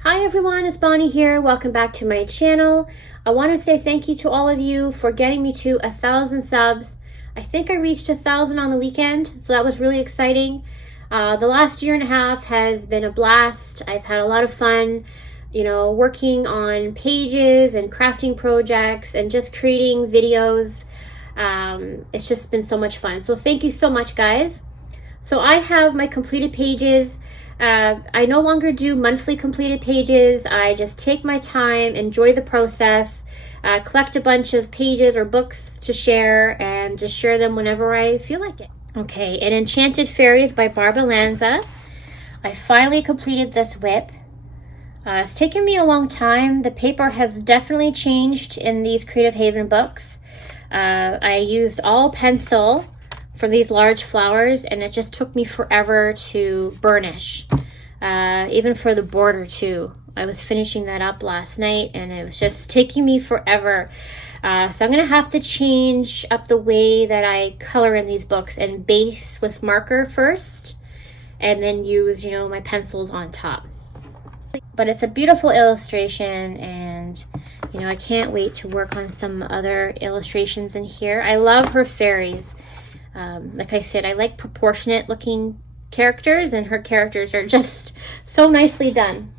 Hi everyone, it's Bonnie here. Welcome back to my channel. I want to say thank you to all of you for getting me to 1,000 subs. I think I reached 1,000 on the weekend, so that was really exciting. The last year and a half has been a blast. I've had a lot of fun, working on pages and crafting projects and just creating videos. It's just been so much fun. So thank you so much, guys. So I have my completed pages. I no longer do monthly completed pages. I just take my time, enjoy the process, collect a bunch of pages or books to share, and just share them whenever I feel like it. Okay, and Enchanted Fairies by Barbara Lanza. I finally completed this whip. It's taken me a long time. The paper has definitely changed in these Creative Haven books. I used all pencil for these large flowers, and it just took me forever to burnish, even for the border too. I was finishing that up last night and it was just taking me forever. So I'm gonna have to change up the way that I color in these books and base with marker first and then use, my pencils on top. But it's a beautiful illustration, and I can't wait to work on some other illustrations in here. I love her fairies. Like I said, I like proportionate looking characters, and her characters are just so nicely done.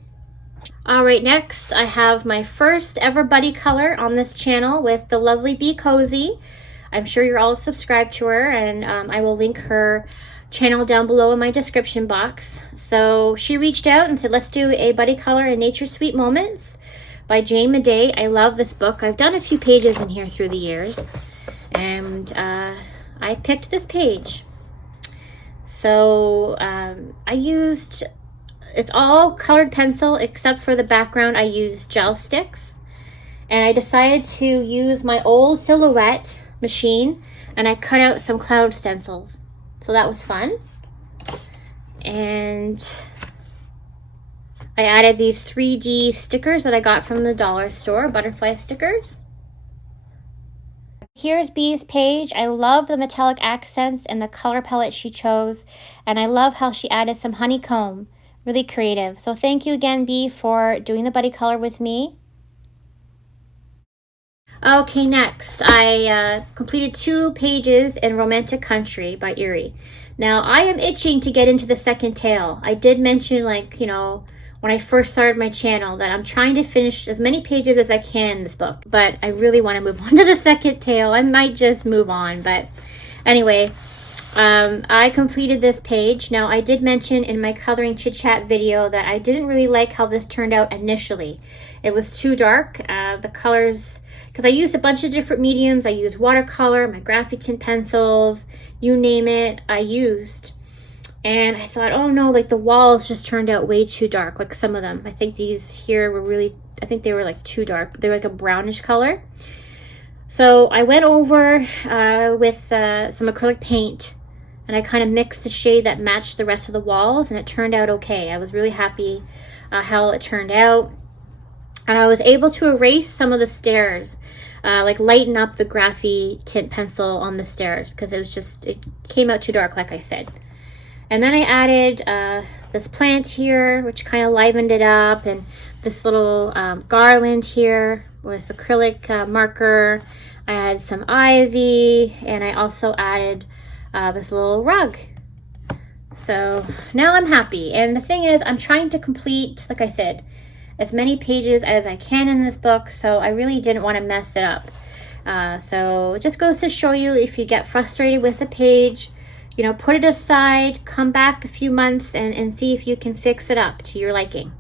All right, next I have my first ever buddy color on this channel with the lovely Be Cozy. I'm sure you're all subscribed to her, and I will link her channel down below in my description box. So she reached out and said, let's do a buddy color in Nature's Sweet Moments by Jane Madej. I love this book. I've done a few pages in here through the years, and I picked this page. So it's all colored pencil except for the background. I used gel sticks, and I decided to use my old Silhouette machine, and I cut out some cloud stencils. So that was fun. And I added these 3D stickers that I got from the dollar store, butterfly stickers. Here's Bee's page. I love the metallic accents and the color palette she chose, and I love how she added some honeycomb. Really creative. So thank you again, Bee, for doing the buddy color with me. Okay, next I completed 2 pages in Romantic Country by Erie. Now I am itching to get into the second tale. I did mention, when I first started my channel, that I'm trying to finish as many pages as I can in this book, but I really want to move on to the second tale. I might just move on, but anyway, I completed this page. Now I did mention in my coloring chit chat video that I didn't really like how this turned out initially. It was too dark. The colors, because I used a bunch of different mediums. I used watercolor, my graphic tint pencils, you name it, I used. And I thought, oh no, the walls just turned out way too dark, like some of them. I think these here were really, I think they were too dark. They were a brownish color. So I went over with some acrylic paint, and I kind of mixed a shade that matched the rest of the walls, and it turned out okay. I was really happy how it turned out. And I was able to erase some of the stairs, lighten up the graphy tint pencil on the stairs, because it came out too dark, like I said. And then I added this plant here, which kind of livened it up, and this little garland here with acrylic marker. I added some ivy, and I also added this little rug. So now I'm happy. And the thing is, I'm trying to complete, like I said, as many pages as I can in this book, so I really didn't want to mess it up. So it just goes to show you, if you get frustrated with a page, put it aside, come back a few months and see if you can fix it up to your liking.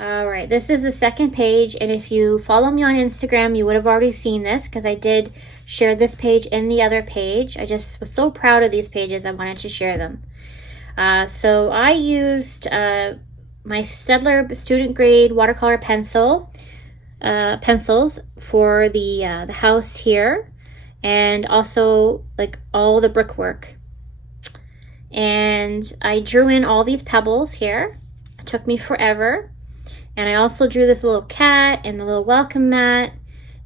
All right, this is the second page, and if you follow me on Instagram, you would have already seen this, because I did share this page in the other page. I just was so proud of these pages, I wanted to share them. So I used my Staedtler student grade watercolor pencils for the house here, and also all the brickwork. And I drew in all these pebbles here. It took me forever. And I also drew this little cat and the little welcome mat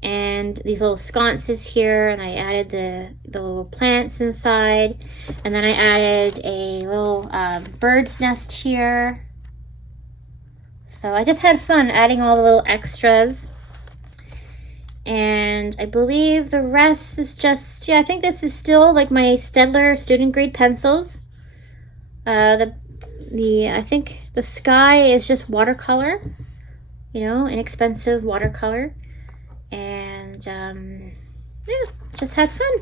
and these little sconces here, and I added the little plants inside, and then I added a little bird's nest here. So I just had fun adding all the little extras. And I believe the rest is just, yeah, I think this is still like my Staedtler student grade pencils. I think the sky is just watercolor, you know, inexpensive watercolor. And yeah, just had fun.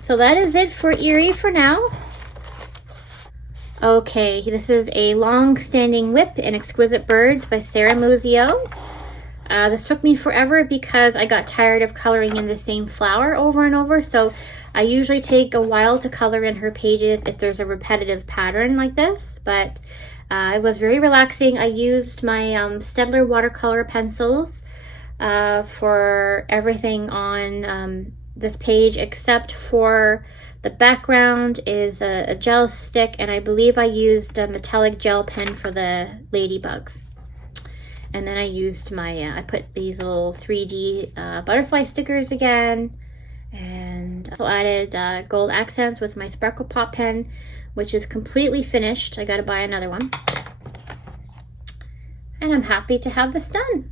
So that is it for Erie for now. Okay, this is a long-standing whip in Exquisite Birds by Sarah Muzio. This took me forever because I got tired of coloring in the same flower over and over. So I usually take a while to color in her pages if there's a repetitive pattern like this. But it was very relaxing. I used my Staedtler watercolor pencils for everything on this page except for the background is a gel stick, and I believe I used a metallic gel pen for the ladybugs. And then I used my, I put these little 3D butterfly stickers again, and also added gold accents with my Sparkle Pop pen, which is completely finished. I gotta buy another one. And I'm happy to have this done.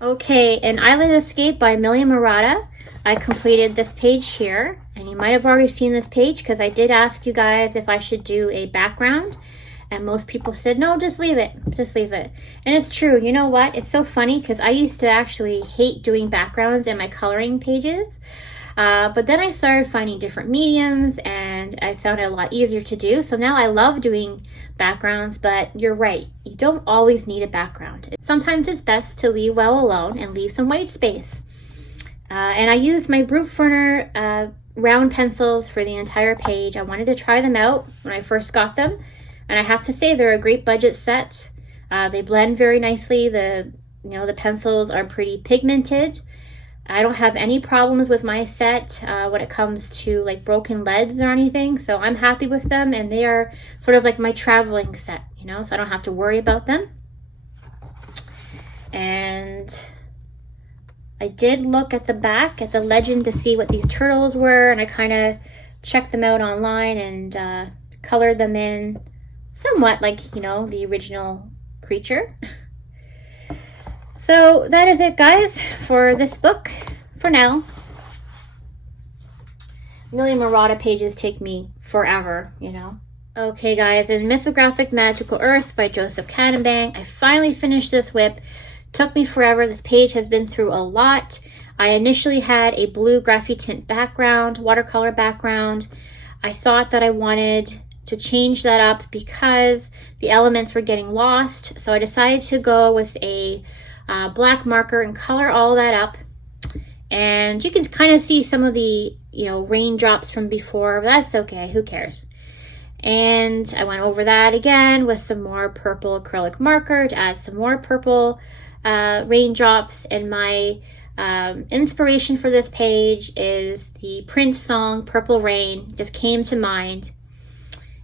Okay, An Island Escape by Amelia Murata. I completed this page here, and you might have already seen this page because I did ask you guys if I should do a background, and most people said, no, just leave it, just leave it. And it's true, you know what? It's so funny because I used to actually hate doing backgrounds in my coloring pages, but then I started finding different mediums, and I found it a lot easier to do. So now I love doing backgrounds, but you're right, you don't always need a background. Sometimes it's best to leave well alone and leave some white space. And I used my Brute Ferner round pencils for the entire page. I wanted to try them out when I first got them, and I have to say they're a great budget set. They blend very nicely. The pencils are pretty pigmented. I don't have any problems with my set when it comes to like broken leads or anything, so I'm happy with them, and they are sort of like my traveling set, you know, so I don't have to worry about them. And I did look at the back at the legend to see what these turtles were, and I kind of checked them out online and colored them in somewhat like, you know, the original creature. So that is it, guys, for this book for now. Amelia Murata pages take me forever, you know. Okay, guys, in Mythographic Magical Earth by Joseph Cannonbang, I finally finished this whip. Took me forever. This page has been through a lot. I initially had a blue graphite tint background, watercolor background. I thought that I wanted to change that up because the elements were getting lost. So I decided to go with a black marker and color all that up. And you can kind of see some of the, you know, raindrops from before, but that's okay, who cares? And I went over that again with some more purple acrylic marker to add some more purple raindrops. And my inspiration for this page is the Prince song Purple Rain. Just came to mind,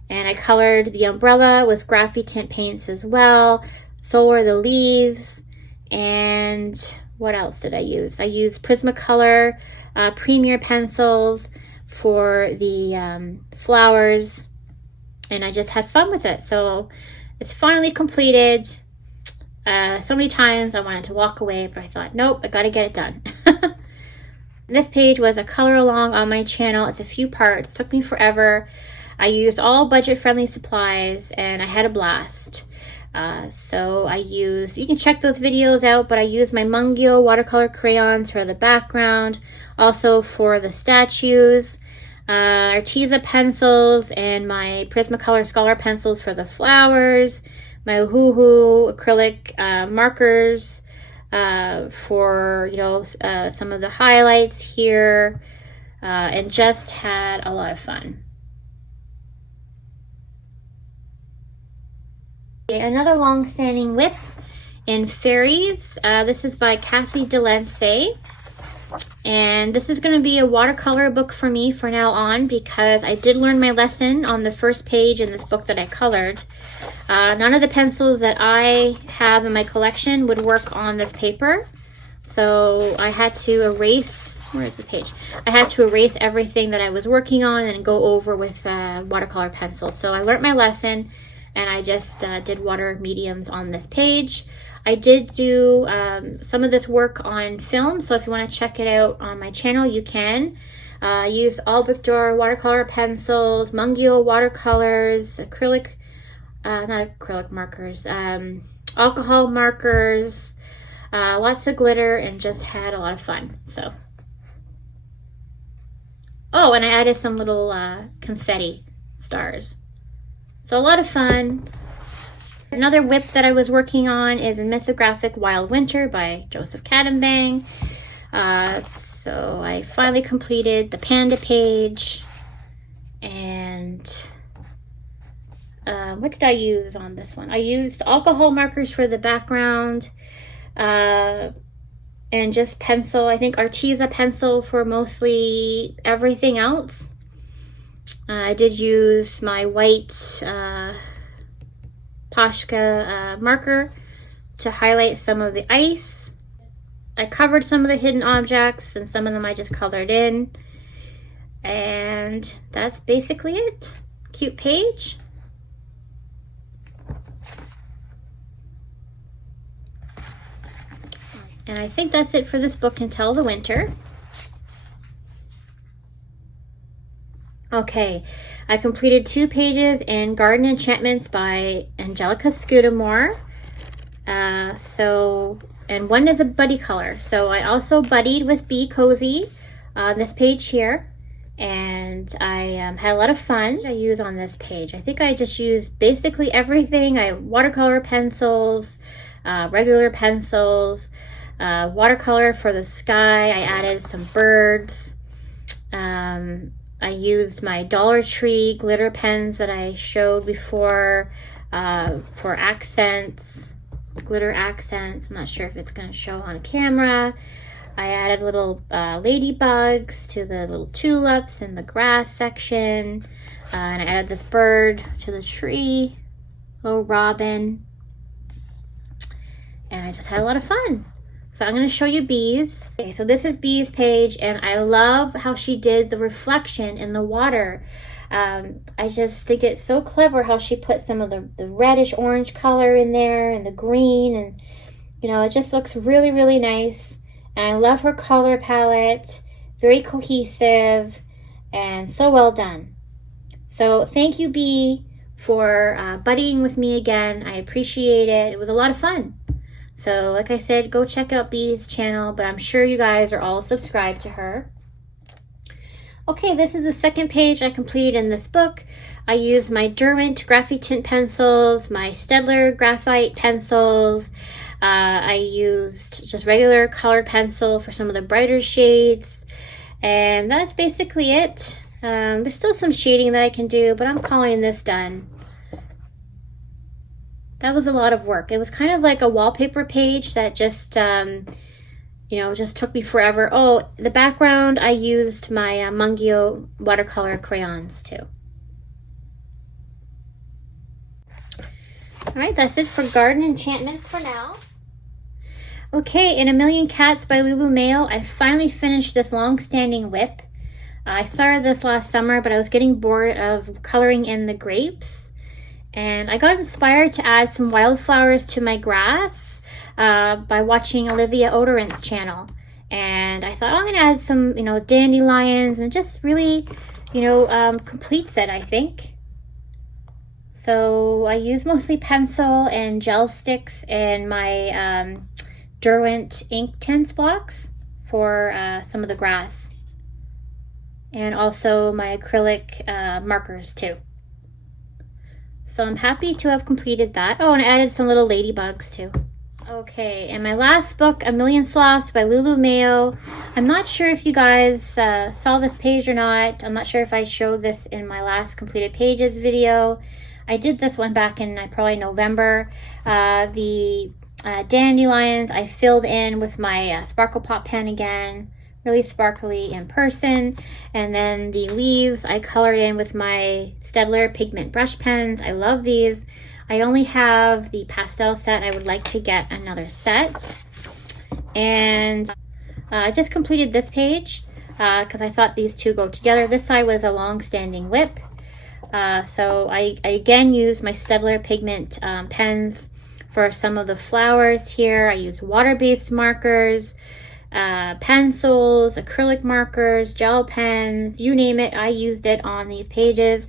and I colored the umbrella with graphite tint paints as well. So were the leaves. And what else did I use? I used Prismacolor Premier pencils for the flowers, and I just had fun with it. So it's finally completed. So many times I wanted to walk away, but I thought, nope, I gotta get it done. This page was a color along on my channel. It's a few parts, took me forever. I used all budget-friendly supplies, and I had a blast. So I used, you can check those videos out, but I used my Mungyo watercolor crayons for the background, also for the statues, Arteza pencils, and my Prismacolor Scholar pencils for the flowers, my Ohuhu acrylic markers for, you know, some of the highlights here, and just had a lot of fun. Another long-standing whip in Fairies. This is by Kathy Delancey, and this is going to be a watercolor book for me for now on because I did learn my lesson on the first page in this book that I colored. None of the pencils that I have in my collection would work on this paper, So I had to erase, where is the page? I had to erase everything that I was working on and go over with watercolor pencil. So I learned my lesson and I just did water mediums on this page. I did do some of this work on film, so if you want to check it out on my channel, you can. I used Albrecht watercolor pencils, Mungyo watercolors, acrylic, not acrylic markers, alcohol markers, lots of glitter, and just had a lot of fun. So, oh, and I added some little confetti stars. So a lot of fun. Another whip that I was working on is Mythographic Wild Winter by Joseph Cadenbang. So I finally completed the panda page. And what did I use on this one? I used alcohol markers for the background and just pencil. I think Arteza pencil for mostly everything else. I did use my white Poshka marker to highlight some of the ice. I covered some of the hidden objects and some of them I just colored in. And that's basically it. Cute page. And I think that's it for this book until the winter. Okay, I completed 2 pages in Garden Enchantments by Angelica Scudamore. And one is a buddy color. So I also buddied with Be Cozy on this page here. And I had a lot of fun I use on this page. I think I just used basically everything. I watercolor pencils, regular pencils, watercolor for the sky. I added some birds. I used my Dollar Tree glitter pens that I showed before for accents, glitter accents. I'm not sure if it's going to show on camera. I added little ladybugs to the little tulips in the grass section. And I added this bird to the tree, little robin. And I just had a lot of fun. So I'm going to show you Bee's. Okay, so this is Bee's page, and I love how she did the reflection in the water. I just think it's so clever how she put some of the reddish orange color in there and the green, and you know, it just looks really, really nice. And I love her color palette, very cohesive and so well done. So thank you, Bee, for buddying with me again. I appreciate it. It was a lot of fun. So like I said, go check out Bee's channel, but I'm sure you guys are all subscribed to her. Okay, this is the second page I completed in this book. I used my Derwent Graphite Tint pencils, my Staedtler graphite pencils. I used just regular colored pencil for some of the brighter shades. And that's basically it. There's still some shading that I can do, but I'm calling this done. That was a lot of work. It was kind of like a wallpaper page that just, you know, just took me forever. Oh, the background, I used my Mungyo watercolor crayons too. All right, that's it for Garden Enchantments for now. Okay, in A Million Cats by Lulu Mayo, I finally finished this long-standing whip. I started this last summer, but I was getting bored of coloring in the grapes. And I got inspired to add some wildflowers to my grass by watching Olivia Odorant's channel. And I thought, oh, I'm going to add some, you know, dandelions, and just really, you know, completes it, I think. So I use mostly pencil and gel sticks and my Derwent ink tints blocks for some of the grass. And also my acrylic markers too. So I'm happy to have completed that. Oh, and I added some little ladybugs too. Okay, and my last book, A Million Sloths by Lulu Mayo. I'm not sure if you guys saw this page or not. I'm not sure if I showed this in my last completed pages video. I did this one back in probably November. The dandelions I filled in with my Sparkle Pop pen again. Really sparkly in person. And then the leaves I colored in with my Staedtler pigment brush pens. I love these. I only have the pastel set. I would like to get another set. And I just completed this page because I thought these two go together. This side was a long-standing whip. So I again used my Staedtler pigment pens for some of the flowers here. I used water-based markers, pencils, acrylic markers, gel pens, you name it, I used it on these pages.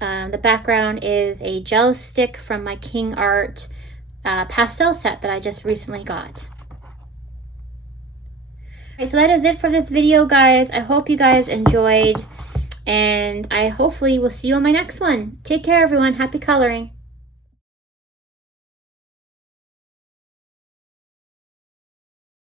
The background is a gel stick from my King Art pastel set that I just recently got. Okay, so that is it for this video, guys. I hope you guys enjoyed, and I hopefully will see you on my next one. Take care, everyone. Happy coloring.